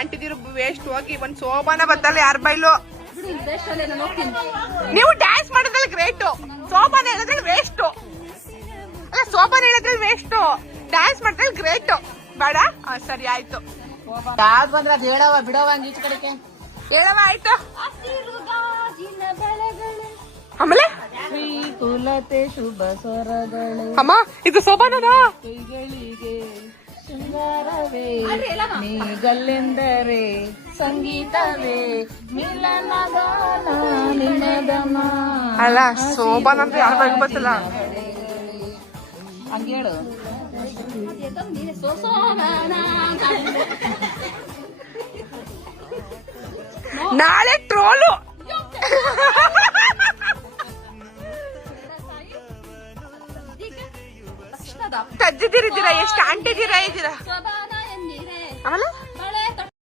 ಆಂಟಿದಿರು waste ಹೋಗಿ ಒಂದ್ ಸೋಬಾನ ಬತ್ತಲ್ಲ ಯಾರ ಬೈಲು. ನೀವು ಡ್ಯಾನ್ಸ್ ಮಾಡಿದ್ರಲ್ಲಿ ಗ್ರೇಟು, ಸೋಬಾನ ಹೇಳಿದ್ರಲ್ಲಿ ವೇಸ್ಟು. ಅಲ್ಲ ಸೋಬಾನ ಹೇಳಿದ್ರಲ್ಲಿ ವೇಸ್ಟು, ಡ್ಯಾನ್ಸ್ ಮಾಡಿದ್ರಲ್ಲಿ ಗ್ರೇಟು. ಬೇಡ ಸರಿ ಆಯ್ತು. ಯಾವ್ದು ಬಂದ್ರೆ ಅದು ಹೇಳವ ಬಿಡವ ಹಂಗ ಈಚ ಕಡೆಗೆ ಹೇಳವ ಆಯ್ತು. ಆಮೇಲೆ ಶ್ರೀ ಕುಲತೆ ಶುಭ ಸ್ವರಗಳು ಅಮ್ಮ ಇದು ಸೋಬಾನದ ಕೈಗಳಿಗೆ ಶೃಂಗಾರವೇ ನೀಗಲ್ಲೆಂದರೆ ಸಂಗೀತವೇ ಮಿಲನದ ನಿನದಮ. ಅಲ್ಲ ಸೋಬಾನ ಅಂತ ಯಾರು ಬಗ್ಗೆ ಗೊತ್ತಿಲ್ಲ. ಹಂಗೇಳು ನಾಳೆ ಟ್ರೋಲು. ಕಜ್ಜಿದಿರಿದ್ದೀರಾ, ಎಷ್ಟು ಆಂಟಿದಿರಾ ಇದ್ದೀರಾ. ಆಮೇಲೆ